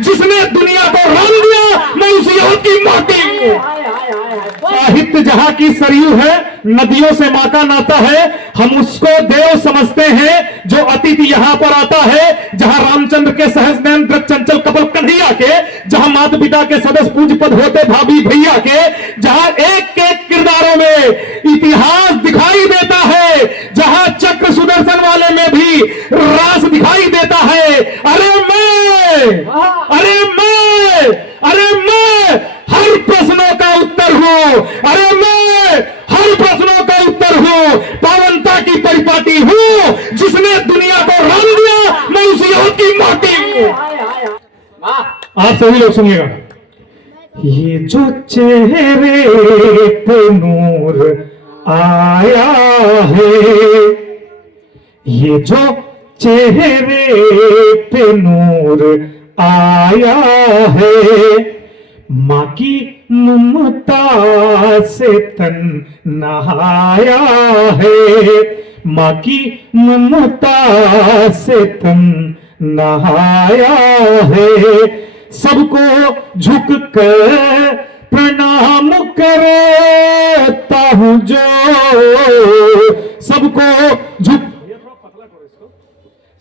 जिसने दुनिया को रंग दिया, मैं उस युवक की माटी हूं। साहित्य जहां की सरयू है, नदियों से मां का नाता है, हम उसको देव समझते हैं जो अतिथि यहां पर आता है। जहां रामचंद्र के सहज नयन व्रत चंचल कपल कन्हैया के, जहां माता पिता के सदस्य पूज्य पद होते भाभी भैया के, जहां एक एक किरदारों में इतिहास दिखाई देता है, जहां चक्र सुदर्शन वाले में भी रास दिखाई देता है। अरे मैं हर प्रश्नों का उत्तर हूं। अरे मैं हर प्रश्नों का उत्तर हूं। पावनता की परिपाटी हूं, जिसने दुनिया को रंग दिया, मैं उस युवक की माटी हूं। आप सभी लोग सुनिएगा। ये जो चेहरे पे नूर आया है, ये जो चेहरे पे नूर आया है, मां की ममता से तन नहाया है, मां की ममता से तन नहाया है। सबको झुक कर प्रणाम करता हूं जो,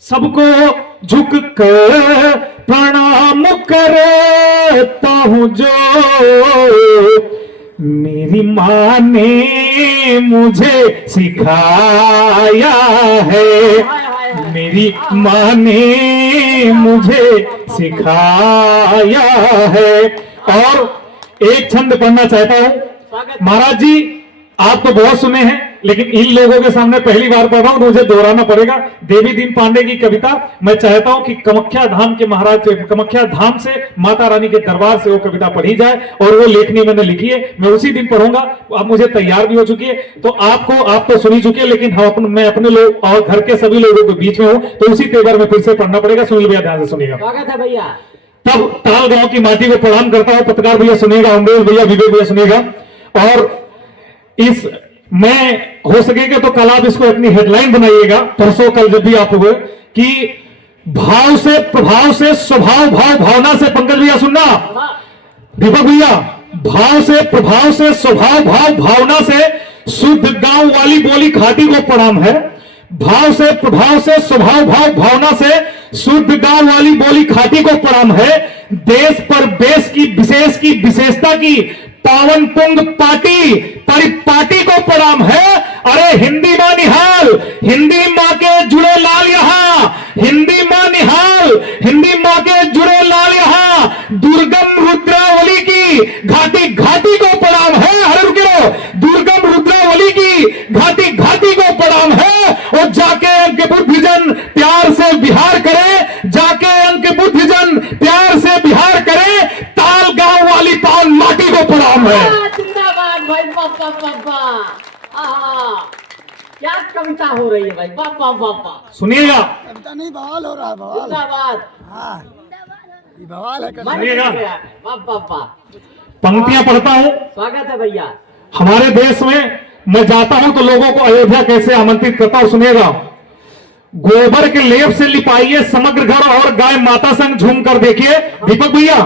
सबको झुक कर प्रणाम करता हूं जो, मेरी मां ने मुझे सिखाया है, मेरी मां ने मुझे सिखाया है। और एक छंद पढ़ना चाहता हूं। महाराज जी आप तो बहुत सुने हैं, लेकिन इन लोगों के सामने पहली बार पढ़ रहा हूं तो मुझे दोहराना पड़ेगा। देवी दीन पांडे की कविता मैं चाहता हूं कि कामाख्या धाम के महाराज, कामाख्या धाम से माता रानी के दरबार से वो कविता पढ़ी जाए, और वो लेखनी मैंने लिखी है, मैं उसी दिन पढ़ूंगा। अब मुझे तैयार भी हो चुकी है, तो आप तो सुनी चुकी है, लेकिन मैं अपने लोग और घर के सभी लोगों के बीच में हूं, तो उसी तेवर में फिर से पढ़ना पड़ेगा। सुन भैया ध्यान से सुनिएगा। स्वागत है भैया। तब ताल गांव की माटी को प्रणाम करता हूं। पत्रकार भैया सुनिएगा, अमरेश भैया, विवेक भैया सुनिएगा। और इस मैं हो सकेगा तो कल आप इसको अपनी हेडलाइन बनाइएगा, परसों कल जब भी आप हुए, कि भाव से प्रभाव से स्वभाव भाव भावना से, पंकज भैया सुनना, दीपक भैया, भाव से प्रभाव से स्वभाव भाव भावना से शुद्ध गांव वाली बोली खाटी को प्रणाम है। भाव से प्रभाव से स्वभाव भाव भावना से शुद्ध गांव वाली बोली खाटी को प्रणाम है। देश पर देश की विशेष की विशेषता की पावन पुंग पाटी परिपाटी को प्रणाम है। अरे हिंदी मां निहाल, हिंदी मां के जुड़े लाल यहां, हिंदी मां निहाल, हिंदी मां के जुड़े लाल यहां, दुर्गम रुद्रावली की घाटी घाटी को प्रणाम है। अरे रुको, दुर्गम रुद्रावली की घाटी घाटी को प्रणाम है। और जाके अंक बुद्धिजन प्यार से बिहार करे, जाके अंक बुद्धिजन प्यार से बिहार करे, ताल गांव वाली पावन माटी को प्रणाम है। जिंदाबाद भाई, बाबा बाबा, क्या कविता हो रही है भाई, बाबा बाबा। सुनिएगा, कविता नहीं बवाल हो रहा है, बवाल। जिंदाबाद, हाँ, ये बवाल है। सुनिएगा, बाबा। पंक्तियां पढ़ता हूं। स्वागत है भैया। हमारे देश में मैं जाता हूं तो लोगों को अयोध्या कैसे आमंत्रित करता हूं, सुनिएगा। गोबर के लेप से लिपाइए समग्र घर और गाय माता संग झूम कर देखिए। दीपक भैया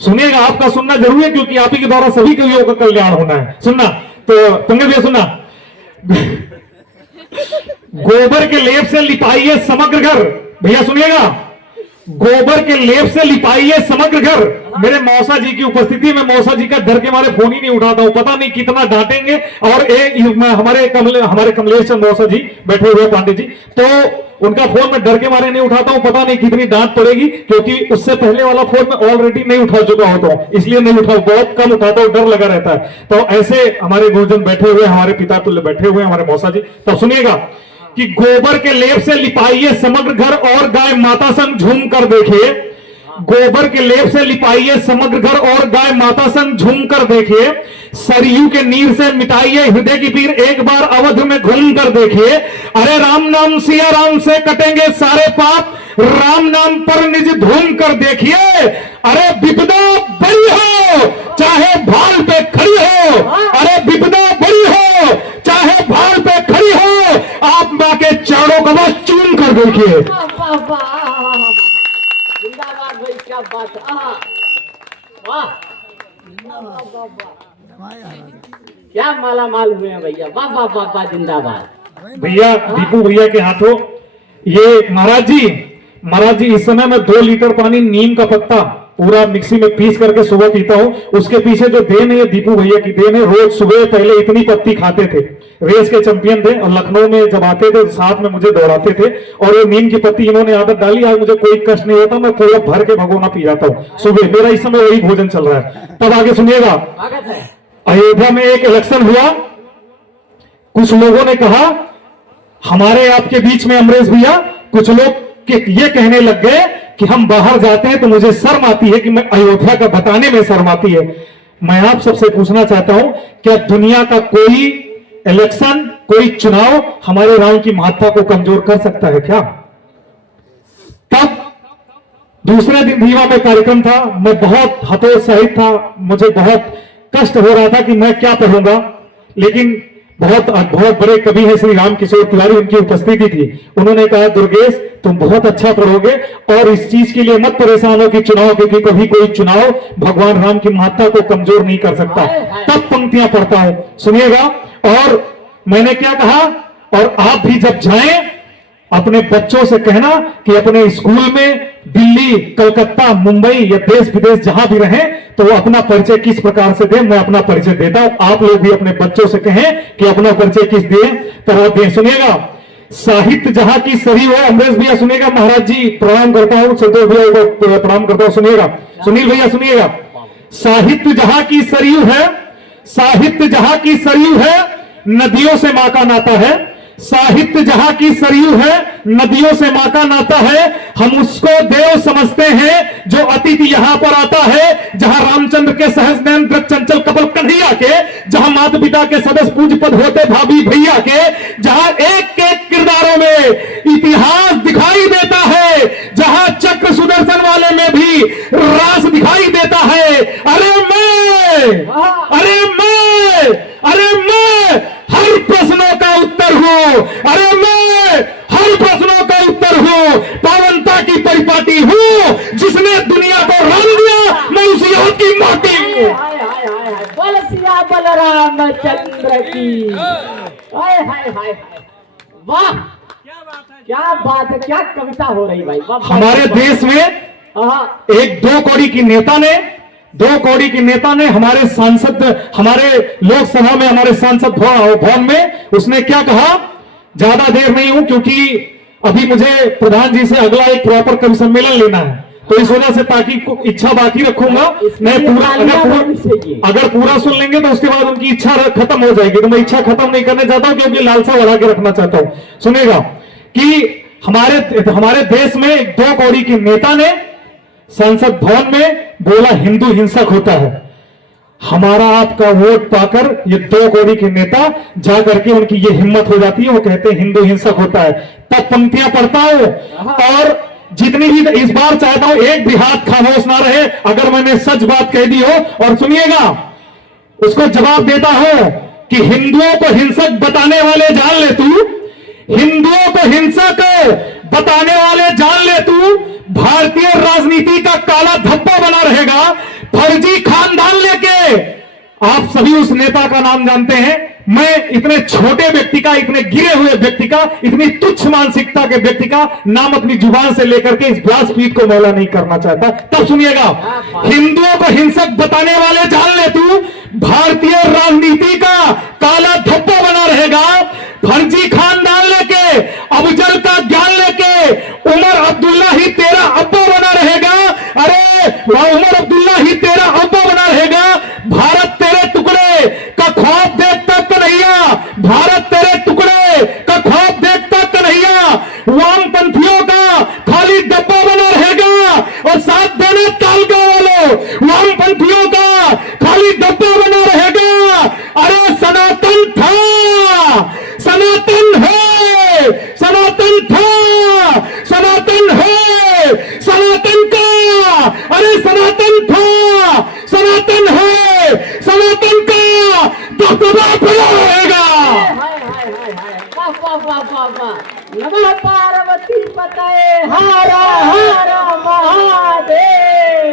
सुनिएगा, आपका सुनना जरूरी है, क्योंकि आप ही के द्वारा सभी कवियों का कल्याण होना है। सुनना तो पंकज भैया सुनना। गोबर के लेप से लिपाइए समग्र घर, भैया सुनिएगा, गोबर के लेप से लिपाइए समग्र घर। मेरे मौसा जी की उपस्थिति में मौसा जी का डर के मारे फोन ही नहीं उठाता हूं, पता नहीं कितना डांटेंगे। और हमारे कमलेश चंद मौसा जी बैठे हुए पांडे जी, तो उनका फोन में डर के मारे नहीं उठाता हूं, पता नहीं कितनी डांट पड़ेगी, क्योंकि उससे पहले वाला फोन में ऑलरेडी नहीं उठा चुका होता हूं, इसलिए नहीं उठा, बहुत कम उठाता हूं, डर लगा रहता है। तो ऐसे हमारे गुरुजन बैठे हुए, हमारे पिता तुल्य बैठे हुए हमारे मौसा जी, तो सुनिएगा कि गोबर के लेप से लिपाइए समग्र घर और गाय माता संग झूम कर देखिए। गोबर के लेप से लिपाइए समग्र घर और गाय माता संग झूम कर देखिए। सरयू के नीर से मिटाइए हृदय की पीर, एक बार अवध में घूम कर देखिए। अरे राम नाम सिया राम से कटेंगे सारे पाप, राम नाम पर निज धूम कर देखिए। अरे विपदा बड़ी हो चाहे भाल पे खड़ी हो, अरे विपदा बड़ी हो चाहे भाल पे खड़ी हो, आप मां के चारों का बस चूम कर देखिए। जिंदाबाद भाई, क्या बात आहा, वाह जमाए हमारे। क्या माला माल हुए हैं भैया, वाह वाह वाह वाह, जिंदाबाद। भैया दीपू भैया के हाथों ये महाराज जी इस समय मैं 2 लीटर पानी नीम का पत्ता पूरा मिक्सी में पीस करके सुबह पीता हूँ। उसके पीछे जो देन है ये दीपू भैया की देन है। रोज सुबह पहले इतनी पत्ती खाते थे, रेस के चैंपियन थे और लखनऊ में जब आते थे साथ में मुझे दौड़ाते थे और वो नीम की पत्ती इन्होंने आदत डाली। आज मुझे कोई कष्ट नहीं होता, मैं पूरा भर के भगोना पी जाता हूँ सुबह। मेरा इस समय वही भोजन चल रहा है। तब आगे सुनिएगा, स्वागत है। अयोध्या में एक इलेक्शन हुआ। कुछ लोगों ने कहा हमारे आपके बीच में अमरेश भैया, कुछ लोग ये कहने लग गए कि हम बाहर जाते हैं तो मुझे शर्म आती है कि मैं अयोध्या का बताने में शर्म आती है। मैं आप सबसे पूछना चाहता हूं, क्या दुनिया का कोई इलेक्शन, कोई चुनाव हमारे राम की महत्ता को कमजोर कर सकता है क्या? तब दूसरे दिन रीवा में कार्यक्रम था, मैं बहुत हतोत्साहित था, मुझे बहुत कष्ट हो रहा था कि मैं क्या पढ़ूंगा। लेकिन बहुत बड़े कवि है श्री राम किशोर तिवारी, उनकी उपस्थिति थी। उन्होंने कहा दुर्गेश तुम बहुत अच्छा पढ़ोगे और इस चीज के लिए मत परेशान हो कि चुनाव, क्योंकि कभी कोई चुनाव भगवान राम की महत्ता को कमजोर नहीं कर सकता। तब पंक्तियां पढ़ता हूं, सुनिएगा। और मैंने क्या कहा, और आप भी जब जाएं अपने बच्चों से कहना कि अपने स्कूल में दिल्ली, कलकत्ता, मुंबई या देश विदेश जहां भी रहें तो वो अपना परिचय किस प्रकार से दें। मैं अपना परिचय देता हूं, आप लोग भी अपने बच्चों से कहें कि अपना परिचय किस तरह दें। सुनिएगा, साहित्य जहां की सरयू है, अमरेश भैया सुनिएगा, महाराज जी प्रणाम करता हूं, संतोष भैया को प्रणाम करता हूं, सुनिएगा, सुनील भैया सुनिएगा। साहित्य जहां की सरयू है, साहित्य जहां की सरयू है, नदियों से मां का नाता है। साहित्य जहां की सरयू है, नदियों से मां का नाता है। हम उसको देव समझते हैं जो अतिथि यहां पर आता है। जहां रामचंद्र के सहज नयन चंचल कपल कन्हैया के, जहां माता पिता के सदस्य पूज्य पद होते भाभी भैया के, जहां एक एक किरदारों में इतिहास दिखाई देता है, जहां चक्र सुदर्शन वाले में भी रास दिखाई देता है। अरे मैं हर प्रश्नों का उत्तर हूं, अरे मैं हर प्रश्नों का उत्तर हूं, पावनता की परिपाटी हूं, जिसने दुनिया को रंग दिया मैं उसी याद की माटी हूं। हाय हाय हाय हाय, बोल सिया बलरामचंद्र की। हाय हाय हाय हाय, वाह क्या बात है, क्या कविता हो रही भाई, वाह। हमारे देश में एक 2 कौड़ी की नेता ने हमारे सांसद, हमारे लोकसभा में, हमारे सांसद भवन में उसने क्या कहा, ज्यादा देर नहीं हूं क्योंकि अभी मुझे प्रधान जी से अगला एक प्रॉपर कवि सम्मेलन लेना है, तो इस वजह से ताकि इच्छा बाकी रखूंगा। मैं पूरा अगर पूरा सुन लेंगे तो उसके बाद उनकी इच्छा खत्म हो जाएगी, तो मैं इच्छा खत्म नहीं करना चाहता हूं क्योंकि लालसा बढ़ा के रखना चाहता हूं। सुनेगा कि हमारे देश में 2 कौड़ी के नेता ने संसद भवन में बोला हिंदू हिंसक होता है। हमारा आपका वोट पाकर ये 2 कौड़ी के नेता जाकर के उनकी ये हिम्मत हो जाती है, वो कहते हैं हिंदू हिंसक होता है। तब पंक्तियां पढ़ता हूं और जितनी भी, इस बार चाहता हूं एक भी हाथ खामोश ना रहे अगर मैंने सच बात कह दी हो। और सुनिएगा, उसको जवाब देता हूं कि हिंदुओं को हिंसक बताने वाले जान ले तू, हिंदुओं को हिंसक बताने वाले जान ले तू, भारतीय राजनीति का काला धब्बा बना रहेगा। फर्जी खानदान लेके आप सभी उस नेता का नाम जानते हैं। मैं इतने छोटे व्यक्ति का, इतने गिरे हुए व्यक्ति का, इतनी तुच्छ मानसिकता के व्यक्ति का नाम अपनी जुबान से लेकर के इस व्यासपीठ को मैला नहीं करना चाहता। तब सुनिएगा, हिंदुओं को हिंसक बताने वाले जान ले तू, भारतीय राजनीति का काला धब्बा बना रहेगा। फर्जी खानदान लेके, अफजल का ज्ञान लेके उमर अब्दुल्ला ही तेरा अब्बा बना रहेगा। अरे उमर अब्दुल्ला ही तेरा अब्बा बना रहेगा। भारत तेरे टुकड़े का ख्वाब देखता कन्हैया, भारत तेरे टुकड़े का ख्वाब देखता कन्हैया, वामपंथियों का खाली डब्बा बना रहेगा। और साथ देने तालका वालों, वामपंथियों का खाली डब्बा बना रहेगा। अरे सनातन था, सनातन है, सनातन था, सनातन है, सनातन का, अरे सनातन था, सनातन है, सनातन का दबदबा बना रहेगा। हाय हाय हाय हाय, वाह वाह वाह वाह वाह, नमः पार्वती पतये हर हर महादेव।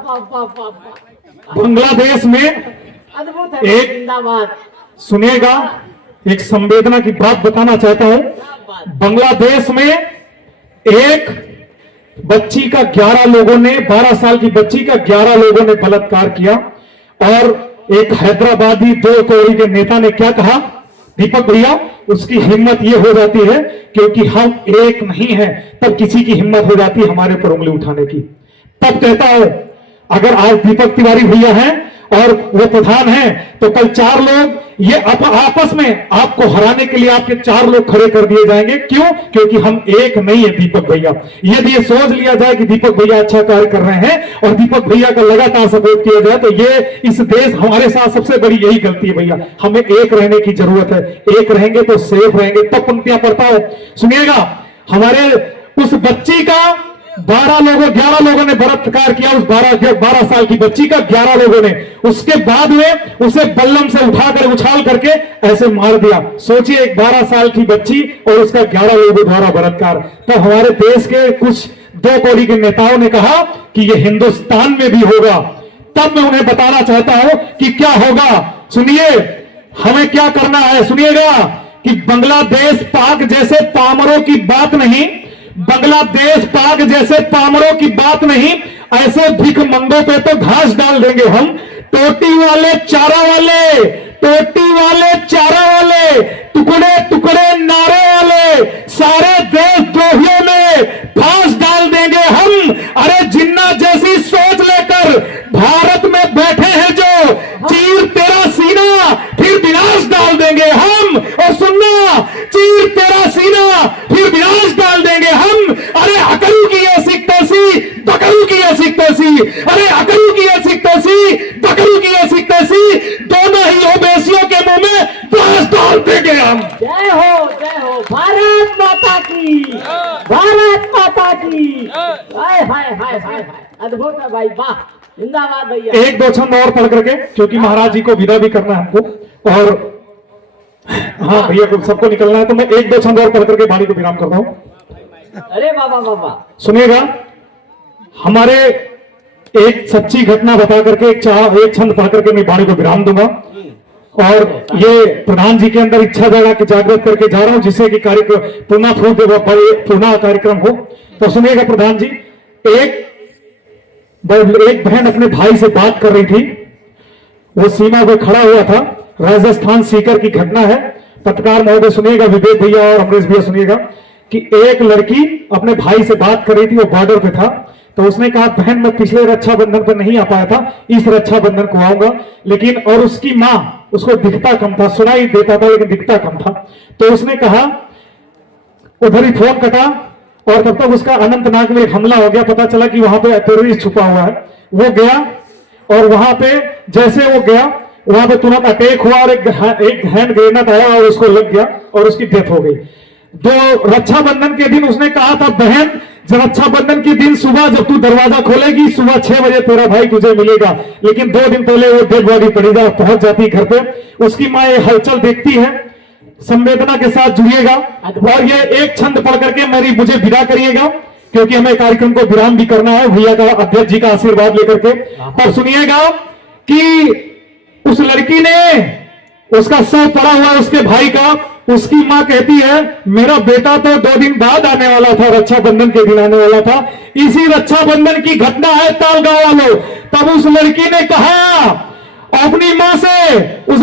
वाह वाह वाह वाह, बांग्लादेश में अद्भुत है, एक- जिंदाबाद। सुनिएगा, एक संवेदना की बात बताना चाहता हूं। क्या बात। बांग्लादेश में एक बच्ची का 11 लोगों ने 12 साल की बच्ची का 11 लोगों ने बलात्कार किया और एक हैदराबादी 2 कौड़ी के नेता ने क्या कहा, दीपक भैया, उसकी हिम्मत ये हो जाती है क्योंकि हम एक नहीं है, तब किसी की हिम्मत हो जाती है हमारे पर उंगली उठाने की। तब कहता है अगर आज दीपक तिवारी भैया हैं और वो प्रधान हैं तो कल 4 लोग ये आपस में आपको हराने के लिए आपके 4 लोग खड़े कर दिए जाएंगे। क्यों? क्योंकि हम एक नहीं है दीपक भैया। यदि ये सोच लिया जाए कि दीपक भैया अच्छा कार्य कर रहे हैं और दीपक भैया का लगातार सपोर्ट किया जाए तो ये इस देश हमारे साथ सबसे बड़ी यही गलती है भैया। हमें एक रहने की जरूरत है, एक रहेंगे तो सेफ रहेंगे। तब पंक्तियां पढ़ता है, सुनिएगा, हमारे उस बच्ची का 11 लोगों ने बलात्कार किया, उस 12 साल की बच्ची का 11 लोगों ने। उसके बाद में उसे बल्लम से उठाकर उछाल करके ऐसे मार दिया। सोचिए, एक 12 साल की बच्ची और उसका 11 लोगों द्वारा बलात्कार। तो हमारे देश के कुछ 2 कौड़ी के नेताओं ने कहा कि यह हिंदुस्तान में भी होगा। तब मैं उन्हें बताना चाहता हूं कि क्या होगा। सुनिए, हमें क्या करना है, सुनिएगा, कि बांग्लादेश पाक जैसे पामरों की बात नहीं, बांग्लादेश पाक जैसे पामरों की बात नहीं, ऐसे भिखमंगों पे तो घास डाल देंगे हम। टोटी वाले चारा वाले, टोटी वाले चारा वाले, टुकड़े टुकड़े नारे वाले सारे देशद्रोहियों में फांस डाल देंगे हम। अरे जिन्ना जैसी सोच लेकर भारत में बैठे हैं जो, चीर तेरा सीना फिर विनाश डाल देंगे हम। और सुनना, चीर तेरा सीना फिर विनाश डाल देंगे हम। अरे अकरू की ऐसी तैसी, बकरू की ऐसी तैसी, अरे अकरू की ऐसी तैसी, बकरू की ऐसी तैसी, दोनों ही ओबेसियों के मुंह में बांस डाल देंगे हम। जय हो भारत माता की, भारत माता की। हाय हाय हाय हाय हाय, अद्भुत है भाई, वाह, जिंदाबाद भैया। 1-2 छंद और पढ़ करके, क्योंकि महाराज जी को विदा भी करना है हमको और हाँ भैया को सबको निकलना है, तो मैं 1-2 छंद और पढ़ करके वाणी को विराम करता हूं। अरे बाबा बाबा, सुनिएगा, हमारे एक सच्ची घटना बता करके एक छंद पढ़ करके मैं वाणी को विराम दूंगा। और ये प्रधान जी के अंदर इच्छा जागृत करके जा रहा हूं, जिससे कि कार्यक्रम पुनः कार्यक्रम हो। तो सुनिएगा प्रधान जी, एक बहन अपने भाई से बात कर रही थी, वो सीमा पे खड़ा हुआ था। राजस्थान सीकर की घटना है। पत्रकार महोदय सुनिएगा, विवेक भैया और अमरेश भैया सुनिएगा, कि एक लड़की अपने भाई से बात कर रही थी, वो बॉर्डर पे था। तो उसने कहा, बहन मैं पिछले रक्षाबंधन पर नहीं आ पाया था, इस रक्षाबंधन को आऊंगा। लेकिन और उसकी मां, उसको दिखता कम था, सुनाई देता था लेकिन दिखता कम था। तो उसने कहा, उधर ही फोन कटा और तब तक उसका अनंतनाग में एक हमला हो गया। पता चला कि वहां पे टेररिस्ट छुपा हुआ है। वो गया और वहां पे जैसे वो गया, वहां पे तुरंत अटैक हुआ और एक हैंड ग्रेनेड आया और उसको लग गया और उसकी डेथ हो गई। रक्षाबंधन के दिन उसने कहा था, बहन जब रक्षाबंधन के दिन सुबह जब तू दरवाजा खोलेगी, सुबह 6 बजे तेरा भाई तुझे मिलेगा। लेकिन 2 दिन पहले वो डेड बॉडी पहुंच जाती घर पे। उसकी मां ये हलचल देखती है, संवेदना के साथ जुड़िएगा और ये एक छंद पढ़ करके मुझे विदा करिएगा, क्योंकि हमें कार्यक्रम को विराम भी करना है भैया का, अध्यक्ष जी का आशीर्वाद लेकर के। और सुनिएगा कि उस लड़की ने, उसका शव पड़ा हुआ उसके भाई का, उसकी मां कहती है, मेरा बेटा तो 2 दिन बाद आने वाला था, रक्षाबंधन के दिन आने वाला था। इसी रक्षाबंधन की घटना है तालगांव वालों। तब उस लड़की ने कहा अपनी मां से,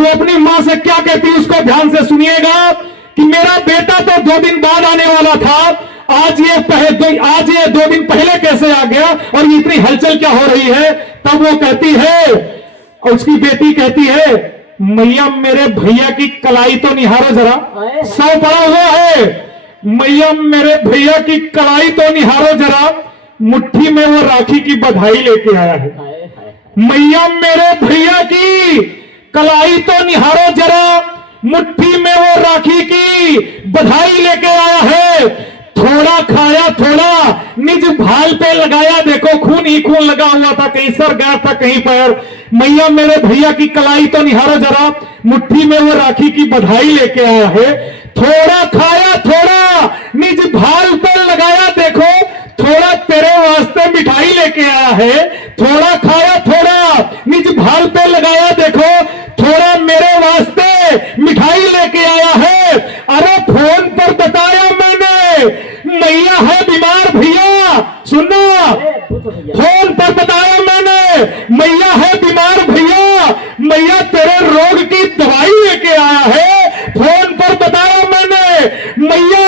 अपनी मां से क्या कहती है उसको ध्यान से सुनिएगा, कि मेरा बेटा तो 2 दिन बाद आने वाला था, आज ये 2 दिन पहले कैसे आ गया और इतनी हलचल क्या हो रही है। तब वो कहती है, उसकी बेटी कहती है, मैया मेरे भैया की कलाई तो निहारो जरा, शव पड़ा हुआ है, मैया मेरे भैया की कलाई तो निहारो जरा, मुट्ठी में वो राखी की बधाई लेके आया है। मैया मेरे भैया की कलाई तो निहारो जरा, मुट्ठी में वो राखी की बधाई लेके आया है। थोड़ा खाया थोड़ा निज भाल पे लगाया, देखो खून ही खून लगा हुआ था, कहीं सर गया था कहीं पैर। मैया मेरे भैया की कलाई तो निहारो जरा, मुट्ठी में वो राखी की बधाई लेके आया है। थोड़ा खाया थोड़ा निज भाल पे लगाया, देखो थोड़ा तेरे वास्ते मिठाई लेके आया है, थोड़ा खाया, थोड़ा निज भाल पे लगाया, देखो थोड़ा मेरे वास्ते मिठाई लेके आया है। अरे फोन पर बताया मैंने, मैया है बीमार भैया, सुनना, फोन पर बताया मैंने, मैया है बीमार भैया, मैया तेरे रोग की दवाई लेके आया है। फोन पर बताया मैंने, मैया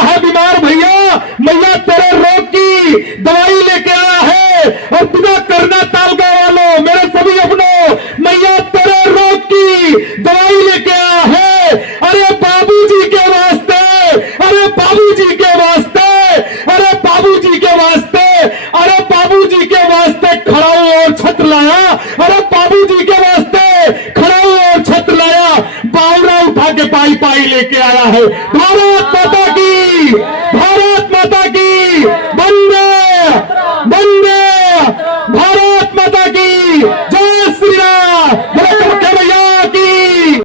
है बीमार भैया, मैया तेरे रोग की दवाई लेके आया है। और बिना करना तालगा वालों, मेरे सभी अपनों, मैया तेरे रोग की दवाई लेके आया है। अरे बाबूजी के वास्ते, अरे बाबूजी के वास्ते, अरे बाबूजी के वास्ते, अरे बाबूजी के वास्ते खड़ा हूं और छत लाया, अरे बाबूजी के वास्ते खड़ा हूं और छत लाया, बावड़ा उठा के पाई पाई लेके आया है। भारत माता की, भारत माता की, वंदे वंदे, भारत माता की।